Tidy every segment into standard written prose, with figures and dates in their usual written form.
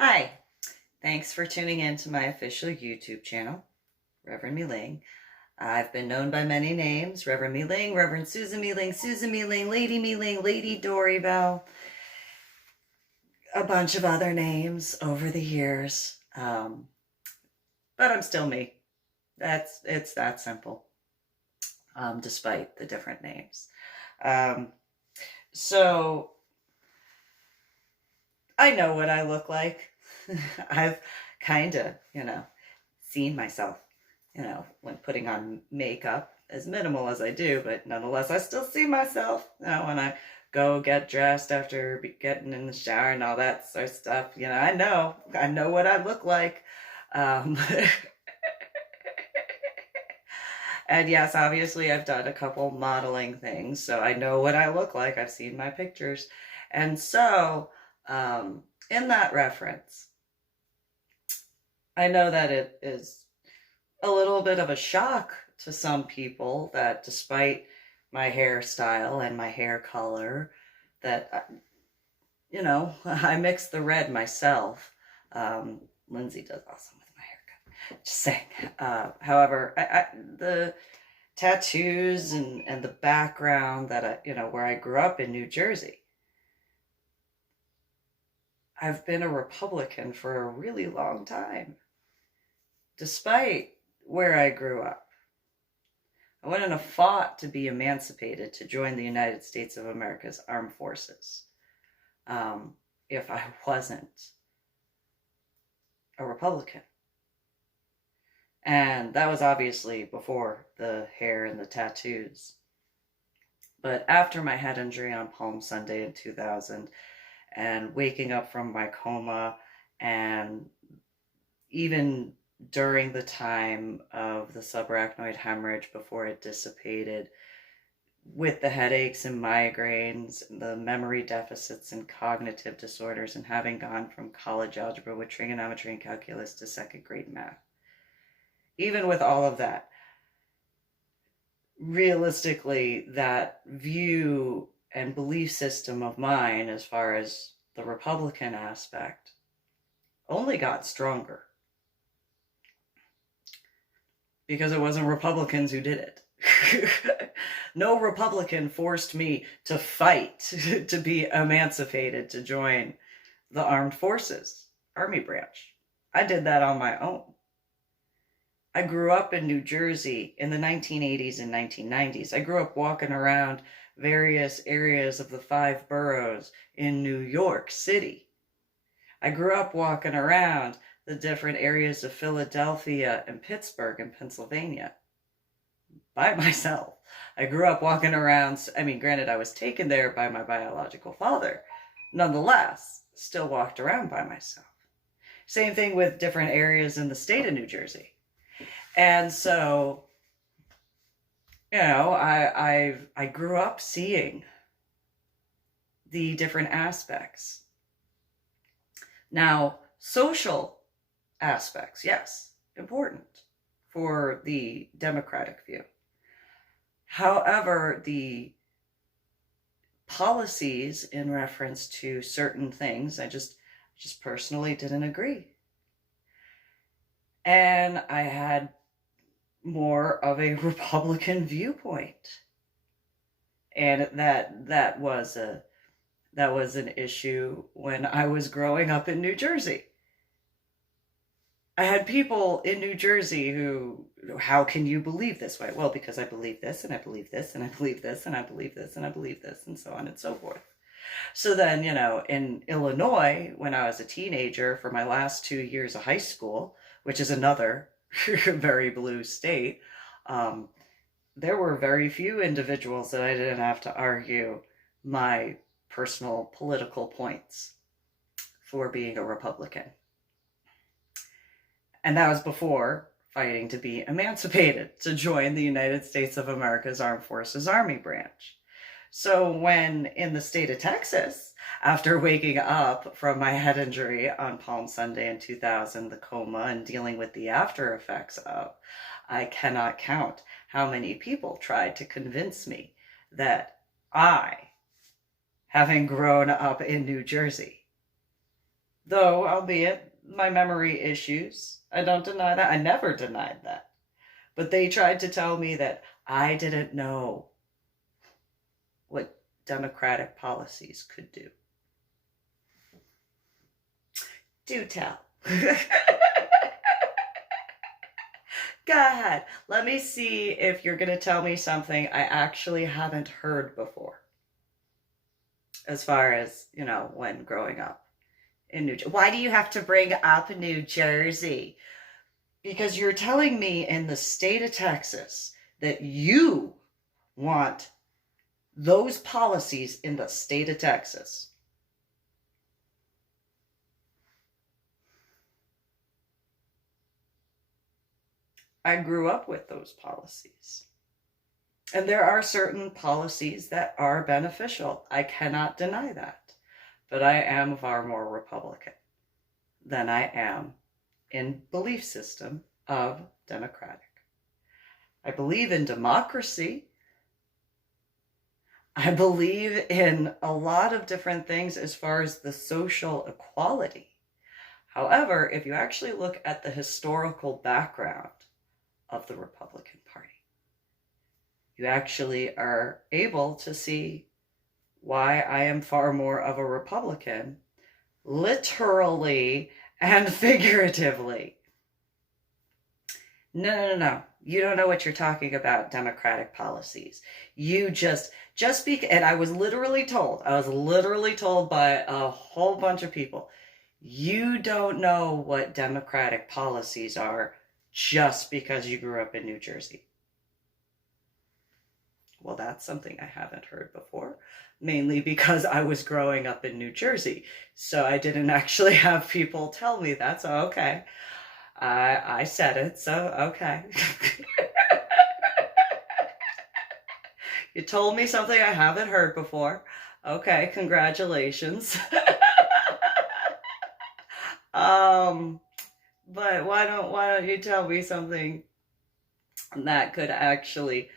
Hi, thanks for tuning in to my official YouTube channel, Reverend MeeLing. I've been known by many names: Reverend MeeLing, Reverend Susan MeeLing, Lady MeeLing, Lady Dori, Belle, a bunch of other names over the years. But I'm still me. It's that simple, despite the different names. So I know what I look like. I've kind of, seen myself, when putting on makeup, as minimal as I do, but nonetheless, I still see myself, when I go get dressed after getting in the shower and all that sort of stuff. I know what I look like. Um, and yes, obviously, I've done a couple modeling things, so I know what I look like. I've seen my pictures. And so, in that reference, I know that it is a little bit of a shock to some people that despite my hairstyle and my hair color, that, I mix the red myself. Lindsay does awesome with my haircut. Just saying. However, the tattoos and the background that where I grew up in New Jersey, I've been a Republican for a really long time, despite where I grew up. I wouldn't have fought to be emancipated to join the United States of America's armed forces if I wasn't a Republican. And that was obviously before the hair and the tattoos. But after my head injury on Palm Sunday in 2000, and waking up from my coma, and even during the time of the subarachnoid hemorrhage before it dissipated, with the headaches and migraines, and the memory deficits and cognitive disorders, and having gone from college algebra with trigonometry and calculus to second grade math. Even with all of that, realistically, that view and belief system of mine, as far as the Republican aspect, only got stronger. Because it wasn't Republicans who did it. No Republican forced me to fight to be emancipated to join the armed forces, Army branch. I did that on my own. I grew up in New Jersey in the 1980s and 1990s. I grew up walking around various areas of the 5 boroughs in New York City. I grew up walking around the different areas of Philadelphia and Pittsburgh and Pennsylvania by myself. I grew up walking around, granted, I was taken there by my biological father. Nonetheless, still walked around by myself. Same thing with different areas in the state of New Jersey. And so, I grew up seeing the different aspects. Now, social aspects, yes, important for the democratic view. However, the policies in reference to certain things, I just personally didn't agree. And I had more of a Republican viewpoint. And that was an issue when I was growing up in New Jersey. I had people in New Jersey who, how can you believe this way? Well, because I believe this, and I believe this, and I believe this, and I believe this, and I believe this, and so on and so forth. So then, in Illinois, when I was a teenager, for my last 2 years of high school, which is another very blue state, there were very few individuals that I didn't have to argue my personal political points for being a Republican. And that was before fighting to be emancipated to join the United States of America's Armed Forces Army branch. So when in the state of Texas, after waking up from my head injury on Palm Sunday in 2000, the coma, and dealing with the after effects of, I cannot count how many people tried to convince me that I, having grown up in New Jersey, Though, albeit my memory issues, I don't deny that. I never denied that. But they tried to tell me that I didn't know what democratic policies could do. Do tell. Go ahead. Let me see if you're going to tell me something I actually haven't heard before. As far as, when growing up in New Jersey. Why do you have to bring up New Jersey? Because you're telling me in the state of Texas that you want those policies in the state of Texas. I grew up with those policies. And there are certain policies that are beneficial. I cannot deny that. But I am far more Republican than I am in belief system of democratic. I believe in democracy. I believe in a lot of different things as far as the social equality. However, if you actually look at the historical background of the Republican Party, you actually are able to see why I am far more of a Republican, literally and figuratively. No. You don't know what you're talking about, democratic policies. You and I was literally told by a whole bunch of people, you don't know what democratic policies are just because you grew up in New Jersey. Well, that's something I haven't heard before, mainly because I was growing up in New Jersey. So I didn't actually have people tell me that. So, okay. I said it, so okay. You told me something I haven't heard before. Okay, congratulations. But why don't you tell me something that could actually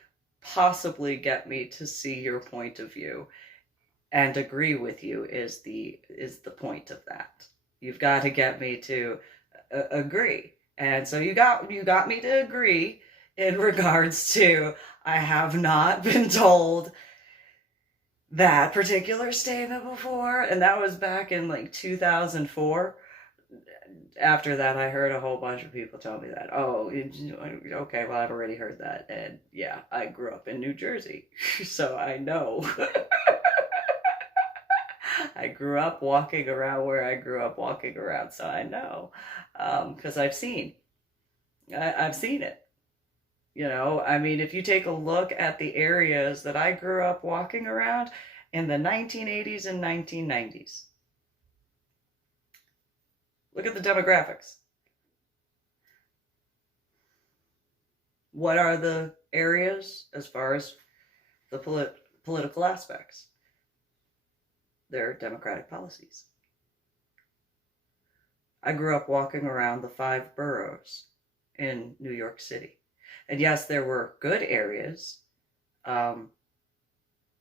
possibly get me to see your point of view and agree with you is the point of that. You've got to get me to agree. And so you got me to agree in regards to I have not been told that particular statement before, and that was back in like 2004. After that, I heard a whole bunch of people tell me that. Oh, okay, well, I've already heard that. And yeah, I grew up in New Jersey, so I know. I grew up walking around where I grew up walking around, so I know. Because I've seen it. I mean, if you take a look at the areas that I grew up walking around in the 1980s and 1990s, look at the demographics. What are the areas as far as the political aspects? They're democratic policies. I grew up walking around the 5 boroughs in New York City. And yes, there were good areas,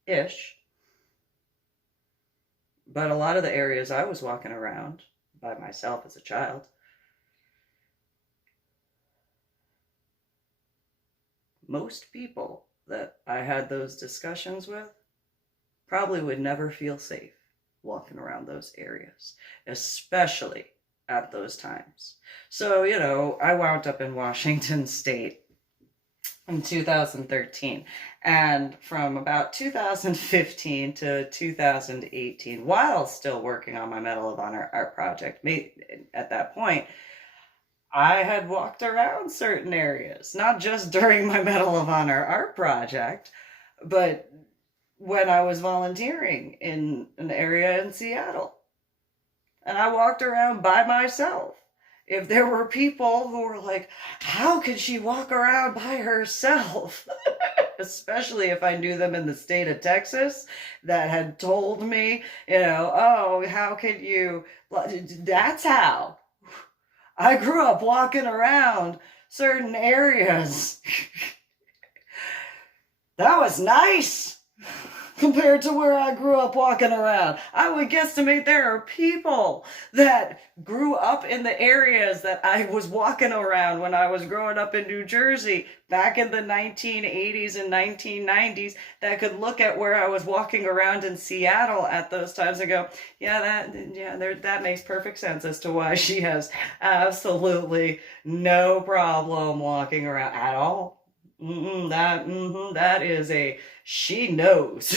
ish. But a lot of the areas I was walking around by myself as a child, most people that I had those discussions with probably would never feel safe walking around those areas, especially at those times. So, I wound up in Washington State in 2013. And from about 2015 to 2018, while still working on my Medal of Honor art project, at that point, I had walked around certain areas, not just during my Medal of Honor art project, but when I was volunteering in an area in Seattle. And I walked around by myself. If there were people who were like, how could she walk around by herself? Especially if I knew them in the state of Texas that had told me, oh, how could you? That's how. I grew up walking around certain areas. That was nice. compared to where I grew up walking around. I would guesstimate there are people that grew up in the areas that I was walking around when I was growing up in New Jersey back in the 1980s and 1990s that could look at where I was walking around in Seattle at those times and go, that makes perfect sense as to why she has absolutely no problem walking around at all. That is a she knows.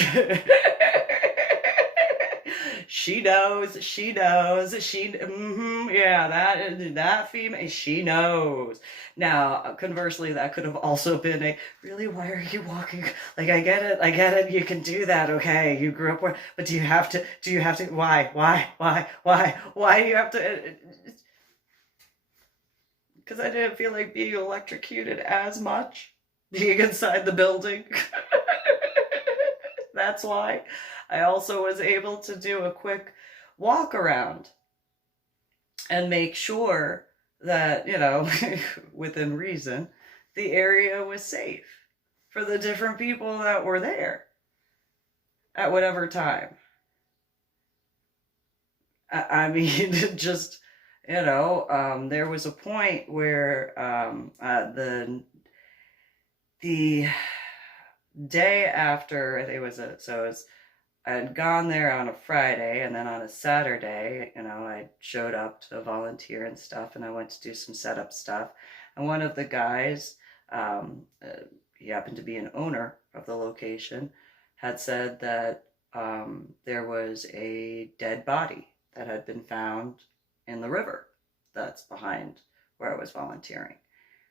She knows. Yeah, that female. She knows. Now, conversely, that could have also been a really. Why are you walking? Like, I get it. You can do that. Okay, you grew up where, but do you have to? Why do you have to? Because I didn't feel like being electrocuted as much being inside the building. That's why. I also was able to do a quick walk around and make sure that, within reason, the area was safe for the different people that were there at whatever time. I mean, just, there was a point where the day after, I had gone there on a Friday, and then on a Saturday, I showed up to volunteer and stuff, and I went to do some setup stuff. And one of the guys, he happened to be an owner of the location, had said that there was a dead body that had been found in the river that's behind where I was volunteering,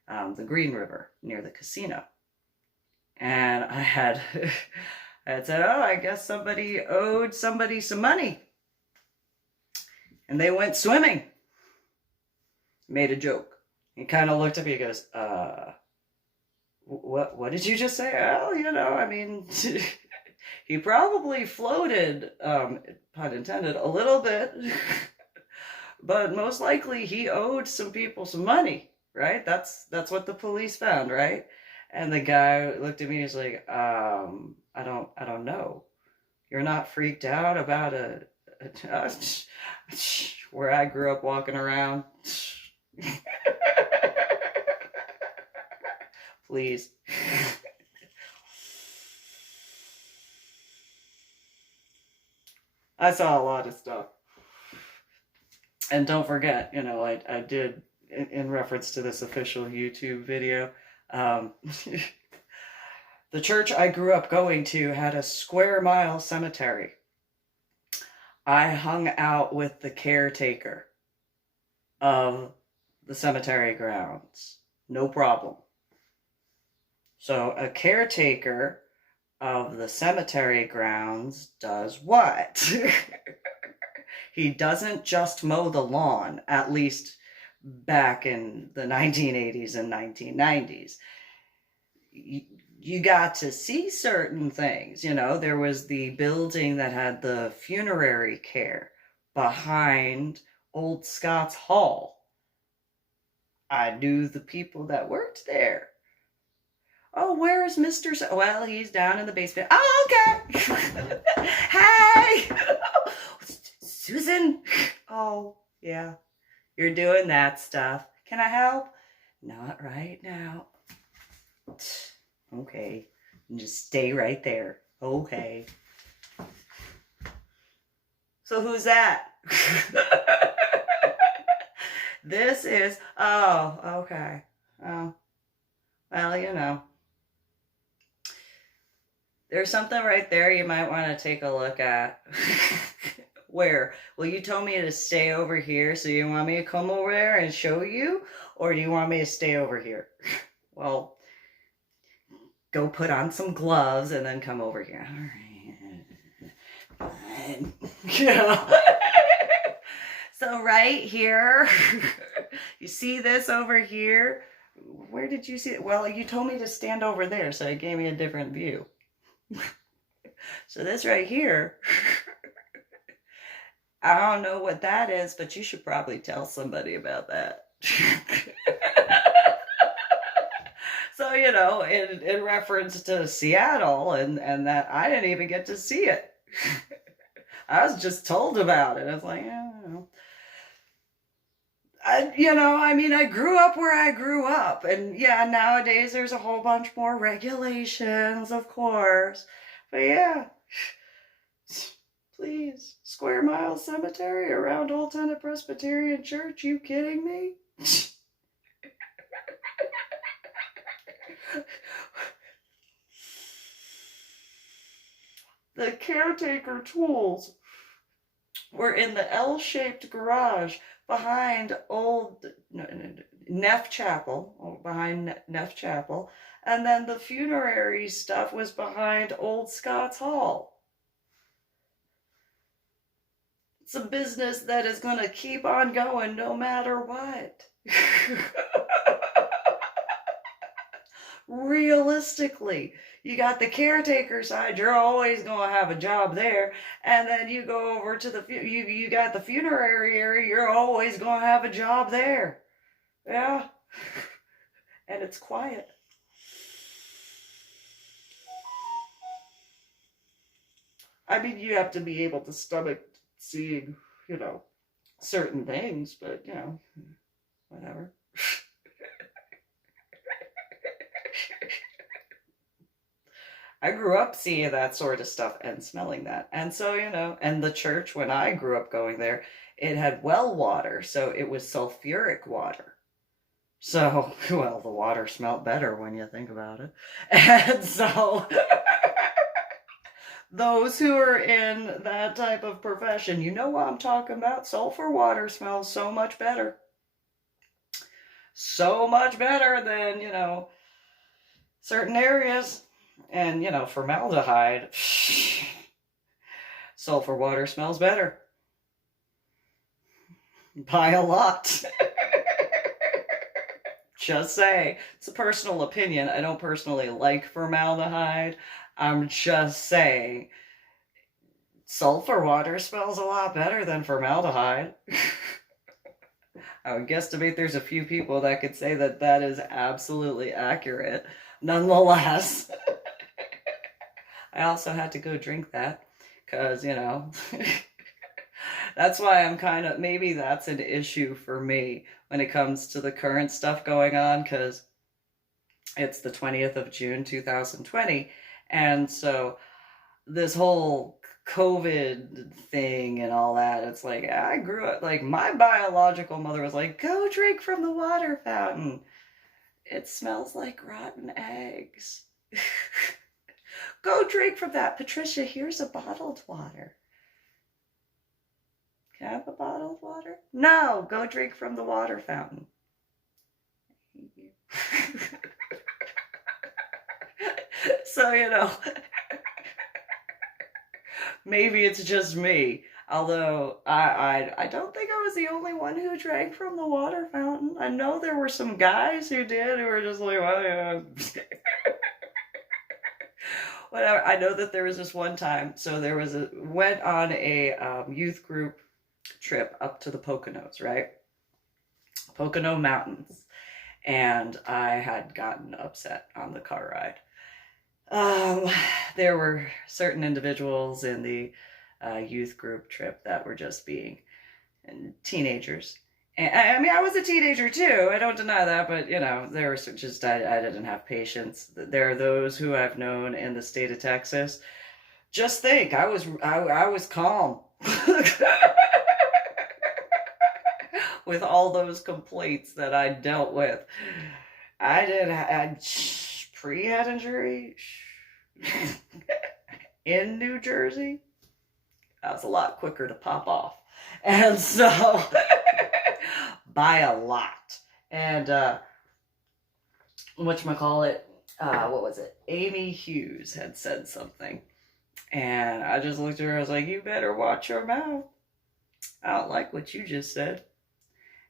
the Green River near the casino. And I had said, I guess somebody owed somebody some money. And they went swimming. Made a joke. He kind of looked at me and goes, what did you just say? Well, I mean, he probably floated, pun intended, a little bit. But most likely he owed some people some money, right? That's what the police found, right? And the guy looked at me and was like, I don't know. You're not freaked out about where I grew up walking around? Please. I saw a lot of stuff. And don't forget, I did, in reference to this official YouTube video, the church I grew up going to had a square-mile cemetery. I hung out with the caretaker of the cemetery grounds. No problem. So a caretaker of the cemetery grounds does what? He doesn't just mow the lawn, at least back in the 1980s and 1990s. You got to see certain things. There was the building that had the funerary care behind Old Scots Hall. I knew the people that worked there. Oh, where's Mr. Well, he's down in the basement. Oh, okay. Hey! Susan! Oh, yeah. You're doing that stuff. Can I help? Not right now. Okay. Just stay right there. Okay. So who's that? This is, oh, okay. Oh, well, there's something right there you might want to take a look at. Where? Well, you told me to stay over here, so you want me to come over there and show you? Or do you want me to stay over here? Well, go put on some gloves and then come over here. All right. Fine. So right here, you see this over here? Where did you see it? Well, you told me to stand over there, so it gave me a different view. So this right here, I don't know what that is, but you should probably tell somebody about that. So, in reference to Seattle and that I didn't even get to see it. I was just told about it. I was like, yeah, I don't know. I grew up where I grew up. And yeah, nowadays there's a whole bunch more regulations, of course. But yeah, please, Square Mile Cemetery around Old Tenet Presbyterian Church. You kidding me? The caretaker tools were in the L-shaped garage behind old Neff Chapel, behind Neff Chapel, and then the funerary stuff was behind Old Scots Hall. It's a business that is going to keep on going no matter what. Realistically, you got the caretaker side, you're always going to have a job there, and then you go over to the you got the funerary area, you're always going to have a job there. Yeah. And it's quiet. I mean, you have to be able to stomach seeing, certain things, but whatever. I grew up seeing that sort of stuff and smelling that. And so, and the church, when I grew up going there, it had well water. So it was sulfuric water. So, well, the water smelled better when you think about it. And so, those who are in that type of profession, you know what I'm talking about. Sulfur water smells so much better. So much better than, certain areas. And, formaldehyde, sulfur water smells better. By a lot. Just say. It's a personal opinion. I don't personally like formaldehyde. I'm just saying. Sulfur water smells a lot better than formaldehyde. I would guesstimate there's a few people that could say that that is absolutely accurate. Nonetheless. I also had to go drink that because, that's why I'm kind of, maybe that's an issue for me when it comes to the current stuff going on, because it's the 20th of June, 2020. And so this whole COVID thing and all that, it's like, I grew up, like, my biological mother was like, go drink from the water fountain. It smells like rotten eggs. Go drink from that. Patricia, here's a bottled water. Can I have a bottled water? No, go drink from the water fountain. Thank you. So, maybe it's just me. Although I don't think I was the only one who drank from the water fountain. I know there were some guys who did, who were just like, well, yeah. Whatever. I know that there was this one time. So went on a youth group trip up to the Poconos, right? Pocono Mountains. And I had gotten upset on the car ride. There were certain individuals in the youth group trip that were just being teenagers. And I was a teenager too. I don't deny that, but there were just I didn't have patience. There are those who I've known in the state of Texas. Just think, I was calm with all those complaints that I dealt with. I had pre-head injury in New Jersey. That was a lot quicker to pop off. And so, by a lot. And, whatchamacallit, what was it? Amy Hughes had said something. And I just looked at her, I was like, you better watch your mouth. I don't like what you just said.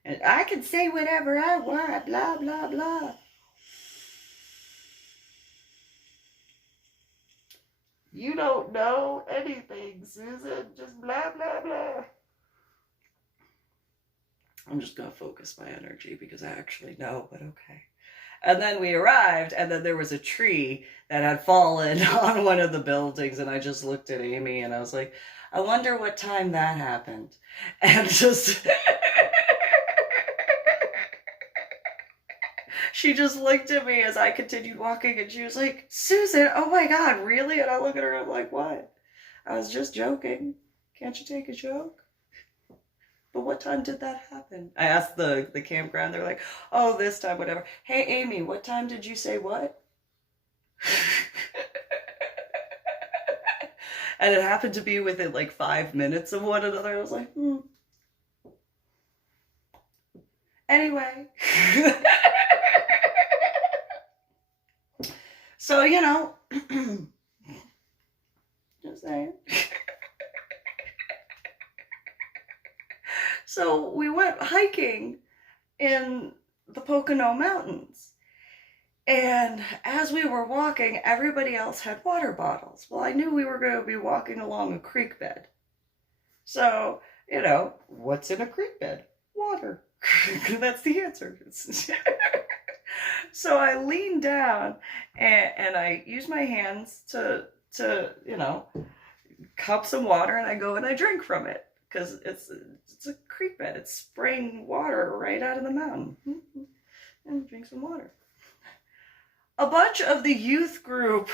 And I can say whatever I want, blah, blah, blah. You don't know anything, Susan. Just blah, blah, blah. I'm just going to focus my energy because I actually know, but okay. And then we arrived, and then there was a tree that had fallen on one of the buildings, and I just looked at Amy and I was like, I wonder what time that happened. And just she just looked at me as I continued walking, and she was like, Susan, oh my God, really? And I look at her, I'm like, what? I was just joking. Can't you take a joke? But what time did that happen? I asked the campground. They're like, oh, this time, whatever. Hey, Amy, what time did you say what? And it happened to be within like 5 minutes of one another. I was like, Anyway. So, just saying. So we went hiking in the Pocono Mountains. And as we were walking, everybody else had water bottles. Well, I knew we were going to be walking along a creek bed. So, what's in a creek bed? Water. That's the answer. So I leaned down and I use my hands to cup some water, and I go and I drink from it because it's a creek bed. It's spraying water right out of the mountain. And drink some water. A bunch of the youth group,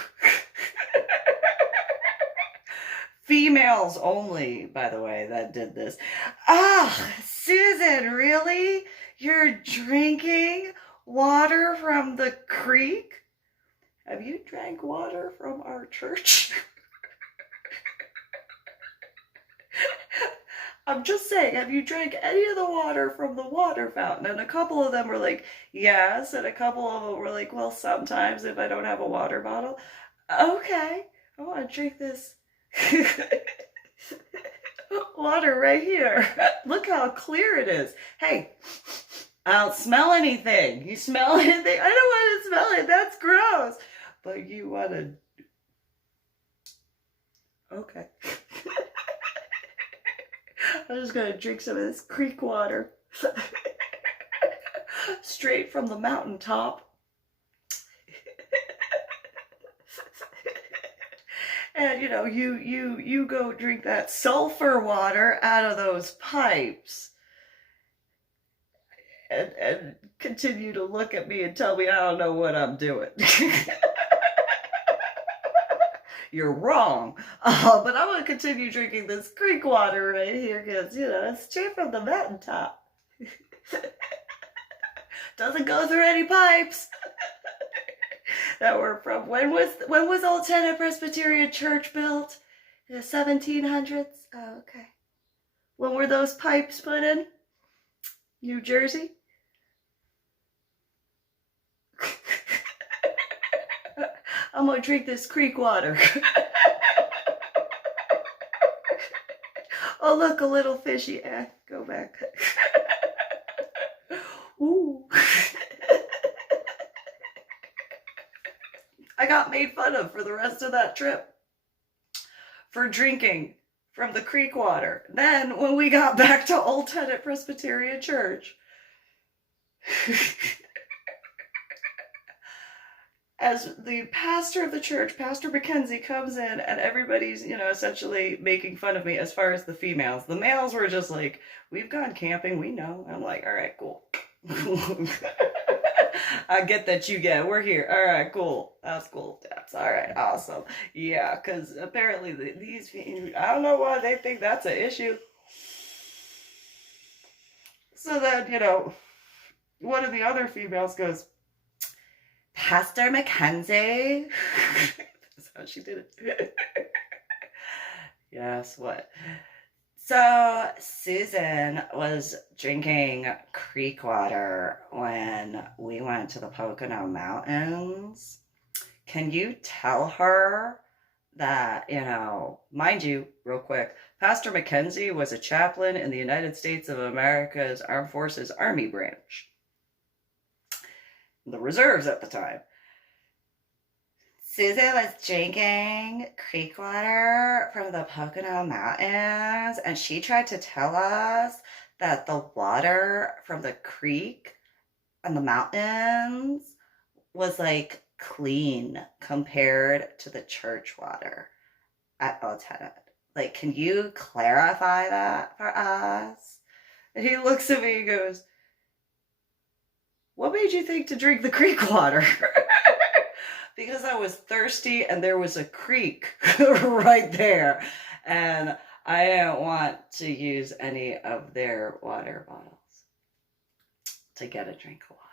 females only, by the way, that did this. Susan, really? You're drinking water from the creek? Have you drank water from our church? I'm just saying, have you drank any of the water from the water fountain? And a couple of them were like, yes. And a couple of them were like, well, sometimes if I don't have a water bottle. Okay, I want to drink this water right here. Look how clear it is. Hey, I don't smell anything. You smell anything? I don't want to smell it. That's gross. But you want to... Okay. I'm just going to drink some of this creek water. Straight from the mountaintop. And you go drink that sulfur water out of those pipes. And continue to look at me and tell me I don't know what I'm doing. You're wrong. But I'm going to continue drinking this creek water right here because, it's straight from the mountaintop. Doesn't go through any pipes. That were from, when was Old Tenet Presbyterian Church built? In the 1700s? Oh, okay. When were those pipes put in? New Jersey? I'm going to drink this creek water. Oh, look, a little fishy. Go back. Ooh. I got made fun of for the rest of that trip for drinking from the creek water. Then, when we got back to Old Tenet Presbyterian Church, as the pastor of the church, Pastor Mackenzie, comes in and everybody's, essentially making fun of me as far as the females. The males were just like, we've gone camping, we know. I'm like, all right, cool. I get that we're here. All right, cool. That's cool. That's all right. Awesome. Yeah, because apparently these, I don't know why they think that's an issue. So then, one of the other females goes, Pastor Mackenzie. That's how she did it. Yes, what? So Susan was drinking creek water when we went to the Pocono Mountains. Can you tell her that, mind you, real quick, Pastor Mackenzie was a chaplain in the United States of America's Armed Forces Army branch. The reserves at the time. Susan was drinking creek water from the Pocono Mountains, and she tried to tell us that the water from the creek and the mountains was like clean compared to the church water at Otanet. Like, can you clarify that for us? And he looks at me and goes, what made you think to drink the creek water? Because I was thirsty and there was a creek right there. And I didn't want to use any of their water bottles to get a drink of water.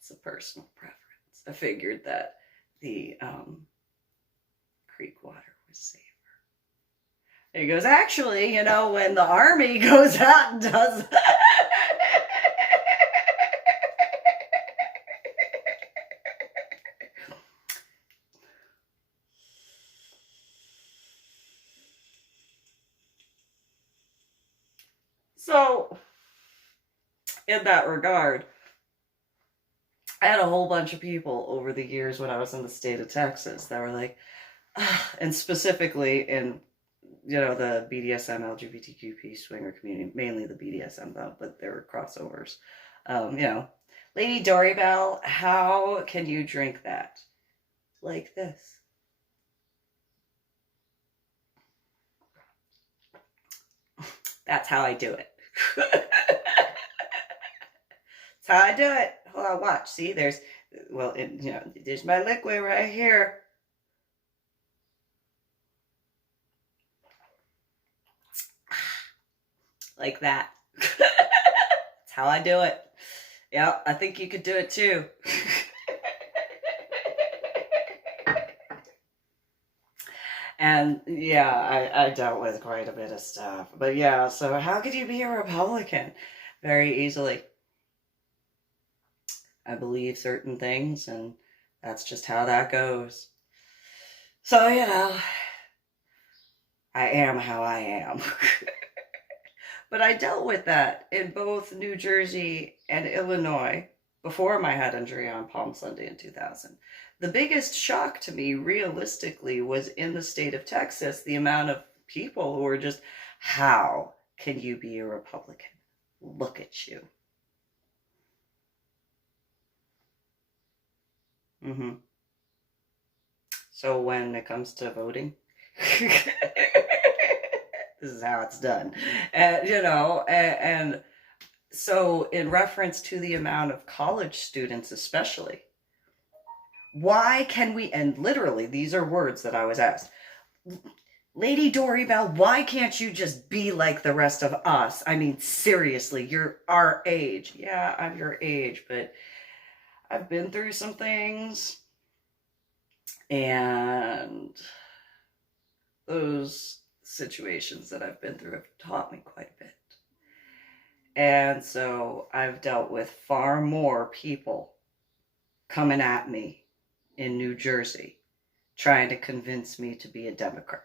It's a personal preference. I figured that the creek water was safer. He goes, actually, you know, when the army goes out and does so in that regard, I had a whole bunch of people over the years when I was in the state of Texas that were like, and specifically in, you know, the BDSM, LGBTQP swinger community, mainly the BDSM though, but there were crossovers. You know, Lady Dori, Belle, how can you drink that? Like this. That's how I do it. That's how I do it. Hold on, watch. See, there's, well, you know, there's my liquid right here. Like that. That's how I do it. Yeah, I think you could do it too. And yeah, I dealt with quite a bit of stuff. But yeah, so how could you be a Republican? Very easily. I believe certain things, and that's just how that goes. So, you know, I am how I am. But I dealt with that in both New Jersey and Illinois before my head injury on Palm Sunday in 2000. The biggest shock to me, realistically, was in the state of Texas, the amount of people who were just, how can you be a Republican? Look at you. Mm-hmm. So when it comes to voting, this is how it's done. And, you know, and so in reference to the amount of college students, especially, why can we, and literally these are words that I was asked, Lady Dori, Belle, why can't you just be like the rest of us? I mean, seriously, you're our age. Yeah, I'm your age, but I've been through some things, and those situations that I've been through have taught me quite a bit. And so I've dealt with far more people coming at me in New Jersey, trying to convince me to be a Democrat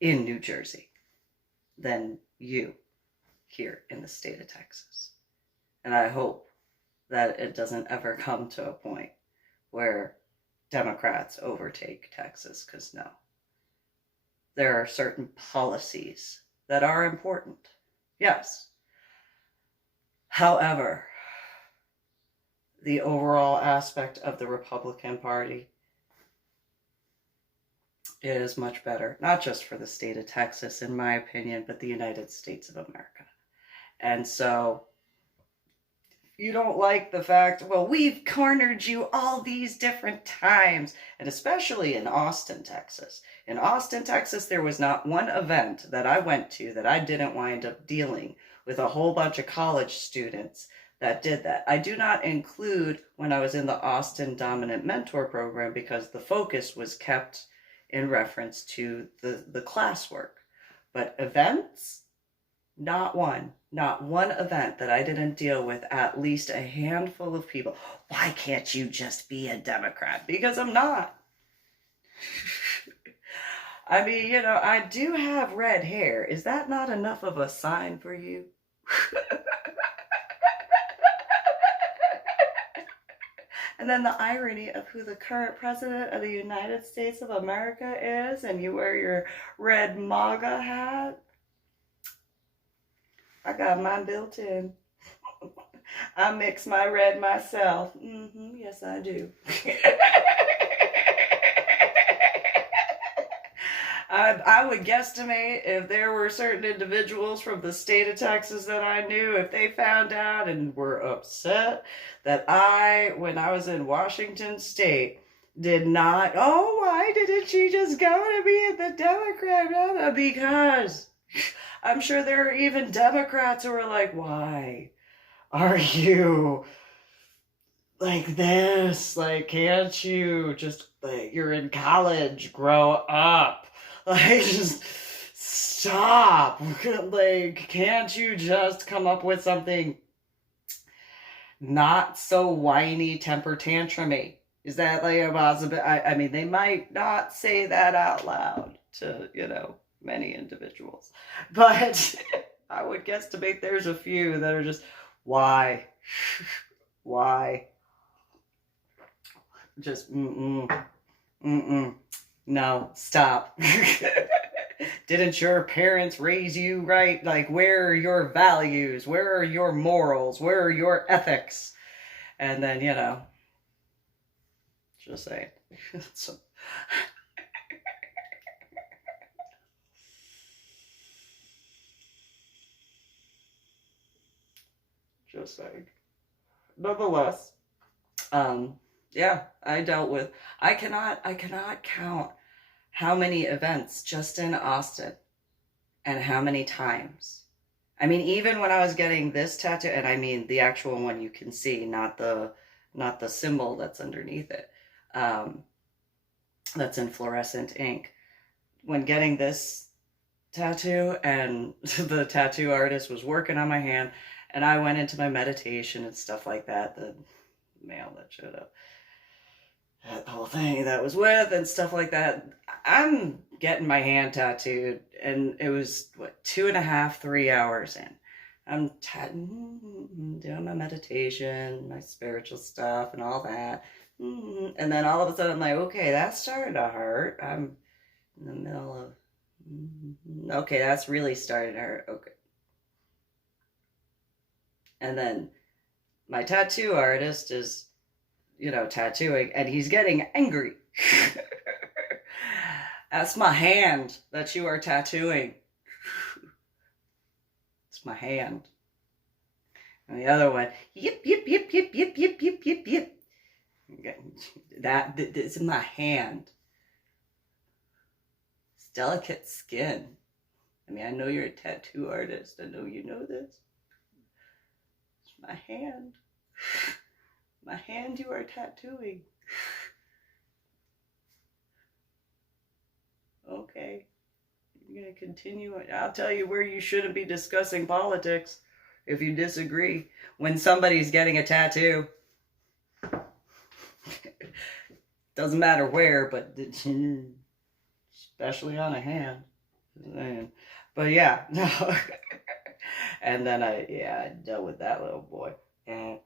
in New Jersey than you here in the state of Texas. And I hope that it doesn't ever come to a point where Democrats overtake Texas, because no. There are certain policies that are important. Yes. However, the overall aspect of the Republican Party is much better, not just for the state of Texas, in my opinion, but the United States of America. And so, you don't like the fact, well, we've cornered you all these different times, and especially in Austin, Texas. In Austin, Texas, there was not one event that I went to that I didn't wind up dealing with a whole bunch of college students that did that. I do not include when I was in the Austin Dominant Mentor program, because the focus was kept in reference to the classwork. But events, not one event that I didn't deal with at least a handful of people. Why can't you just be a Democrat? Because I'm not. I mean, you know, I do have red hair. Is that not enough of a sign for you? And then the irony of who the current president of the United States of America is, and you wear your red MAGA hat. I got mine built in. I mix my red myself. Yes, I do. I would guesstimate if there were certain individuals from the state of Texas that I knew, if they found out and were upset that when I was in Washington State, did not, oh, why didn't she just go to be in the Democrat? Because I'm sure there are even Democrats who are like, why are you like this? Like, can't you just, like, you're in college, grow up. Like, just stop. Like, can't you just come up with something not so whiny, temper tantrumy? Is that like a possibility? I mean, they might not say that out loud to, many individuals. But I would guesstimate there's a few that are just, why? Why? Just, no, stop. Didn't your parents raise you right? Like, where are your values? Where are your morals? Where are your ethics? And then, just saying. So, just saying. Nonetheless, yeah, I cannot count how many events just in Austin and how many times. I mean, even when I was getting this tattoo, and I mean the actual one you can see, not the symbol that's underneath it, that's in fluorescent ink. When getting this tattoo, and the tattoo artist was working on my hand, and I went into my meditation and stuff like that, the male that showed up, the whole thing that was with and stuff like that, I'm getting my hand tattooed, and it was 2.5, 3 hours in. I'm doing my meditation, my spiritual stuff and all that, and then all of a sudden I'm like, okay, that's starting to hurt. I'm in the middle of, okay, that's really starting to hurt. Okay. And then my tattoo artist is, tattooing, and he's getting angry. That's my hand that you are tattooing. It's my hand. And the other one, yip, yip, yip, yip, yip, yip, yip, yip, yip. This is my hand. It's delicate skin. I mean, I know you're a tattoo artist. I know you know this. It's my hand. My hand you are tattooing. Okay. You're going to continue. I'll tell you where you shouldn't be discussing politics if you disagree. When somebody's getting a tattoo. Doesn't matter where, but especially on a hand. But yeah, no. And then I dealt with that little boy. And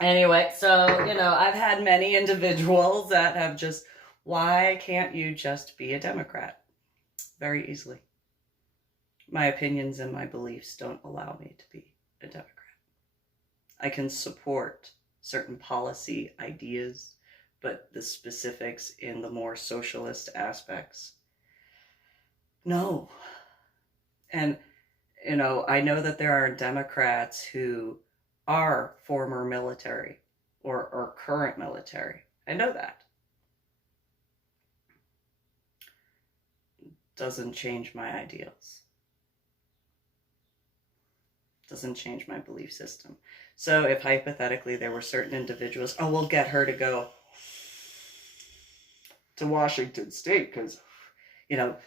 anyway, so, I've had many individuals that have just, why can't you just be a Democrat? Very easily. My opinions and my beliefs don't allow me to be a Democrat. I can support certain policy ideas, but the specifics in the more socialist aspects, no. And, I know that there are Democrats who are former military or current military. I know that. Doesn't change my ideals. Doesn't change my belief system. So if hypothetically there were certain individuals, we'll get her to go to Washington State because,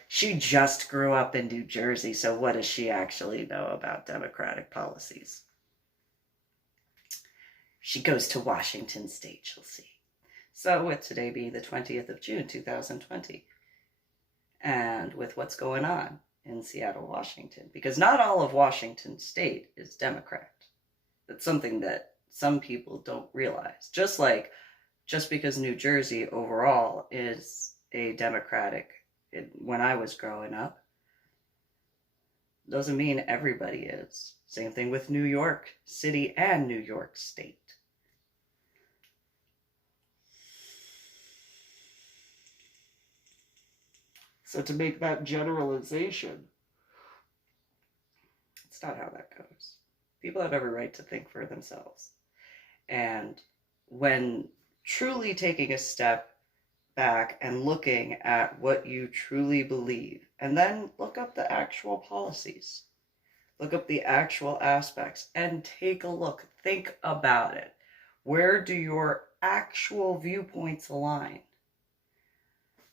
she just grew up in New Jersey, so what does she actually know about Democratic policies? She goes to Washington State, she'll see. So with today being the 20th of June, 2020, and with what's going on in Seattle, Washington, because not all of Washington State is Democrat. That's something that some people don't realize. Just because New Jersey overall is a Democratic, when I was growing up, Doesn't mean everybody is. Same thing with New York City and New York State. So to make that generalization, it's not how that goes. People have every right to think for themselves. And when truly taking a step back and looking at what you truly believe, and then look up the actual policies, look up the actual aspects, and take a look, think about it. Where do your actual viewpoints align?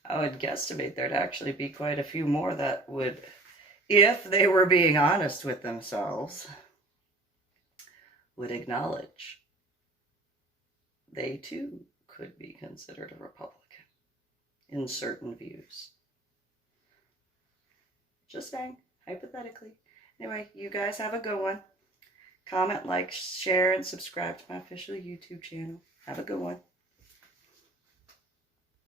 I would guesstimate there'd actually be quite a few more that would, if they were being honest with themselves, would acknowledge they too could be considered a Republican in certain views. Just saying, hypothetically. Anyway, you guys have a good one. Comment, like, share, and subscribe to my official YouTube channel. Have a good one.